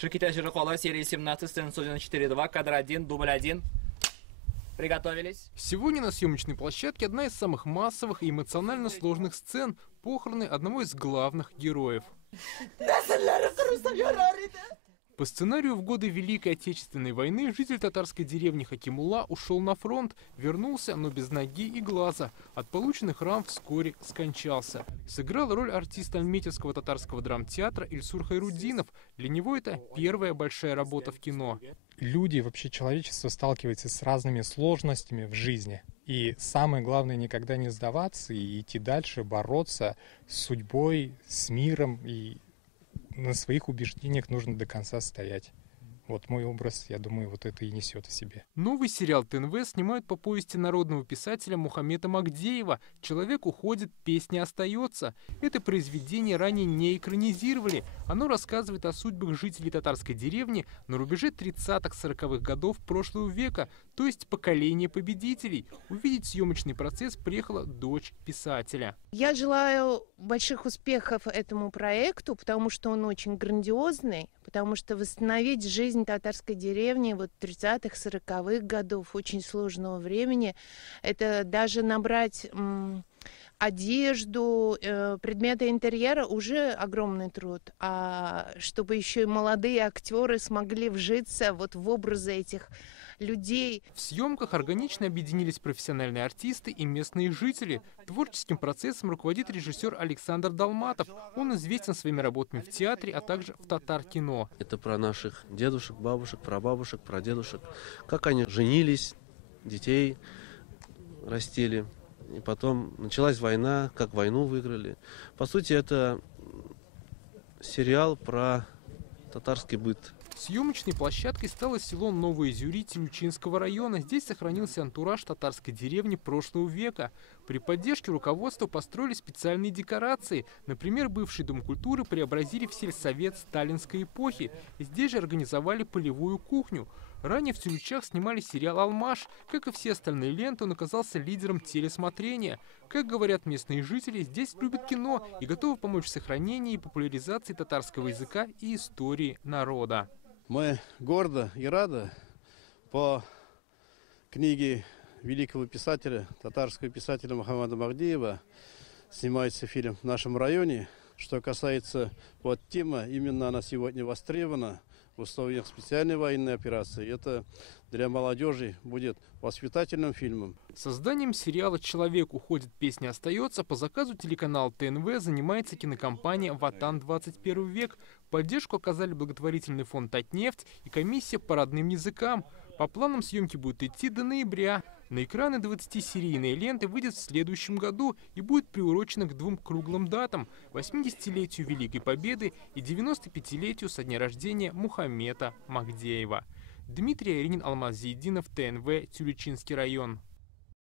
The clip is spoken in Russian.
Шикита Жирокола, серия 17, сцена 104.2, кадр 1, дубль 1. Приготовились. Сегодня на съемочной площадке одна из самых массовых и эмоционально сложных сцен – похороны одного из главных героев. По сценарию в годы Великой Отечественной войны житель татарской деревни Хакимулла ушел на фронт, вернулся, но без ноги и глаза. От полученных ран вскоре скончался. Сыграл роль артиста Альметьевского татарского драмтеатра Ильсур Хайруддинов. Для него это первая большая работа в кино. Люди, вообще человечество сталкивается с разными сложностями в жизни. И самое главное никогда не сдаваться и идти дальше, бороться с судьбой, с миром. И на своих убеждениях нужно до конца стоять. Вот мой образ, я думаю, вот это и несет в себе. Новый сериал ТНВ снимают по повести народного писателя Мухаммета Магдеева «Человек уходит, песня остается». Это произведение ранее не экранизировали. Оно рассказывает о судьбах жителей татарской деревни на рубеже 30-40-х годов прошлого века, то есть поколение победителей. Увидеть съемочный процесс приехала дочь писателя. Я желаю больших успехов этому проекту, потому что он очень грандиозный, потому что восстановить жизнь татарской деревни вот 30-х, 40-х годов, очень сложного времени, это даже набрать одежду, предметы интерьера уже огромный труд. А чтобы еще и молодые актеры смогли вжиться вот в образы этих людей. В съемках органично объединились профессиональные артисты и местные жители. Творческим процессом руководит режиссер Александр Долматов. Он известен своими работами в театре, а также в татар-кино. Это про наших дедушек, бабушек, прабабушек, прадедушек. Как они женились, детей растили. И потом началась война, как войну выиграли. По сути, это сериал про татарский быт. Съемочной площадкой стало село Новое Изюри Тюльчинского района. Здесь сохранился антураж татарской деревни прошлого века. При поддержке руководства построили специальные декорации. Например, бывший Дом культуры преобразили в сельсовет сталинской эпохи. Здесь же организовали полевую кухню. Ранее в Тюльчах снимали сериал «Алмаш». Как и все остальные ленты, он оказался лидером телесмотрения. Как говорят местные жители, здесь любят кино и готовы помочь в сохранении и популяризации татарского языка и истории народа. Мы гордо и рады по книге великого писателя, татарского писателя Мухаммада Магдеева, снимается фильм в нашем районе. Что касается вот темы, именно она сегодня востребована в условиях специальной военной операции. Это для молодежи будет воспитательным фильмом. Созданием сериала «Человек уходит, песня остается» по заказу телеканала ТНВ занимается кинокомпания «Ватан 21 век». Поддержку оказали благотворительный фонд «Татнефть» и комиссия по родным языкам. По планам съемки будут идти до ноября. На экраны 20-серийные ленты выйдет в следующем году и будет приурочена к двум круглым датам – 80-летию Великой Победы и 95-летию со дня рождения Мухаммета Магдеева. Дмитрий Айринин, Алмаз Зейдинов, ТНВ, Тюльчинский район.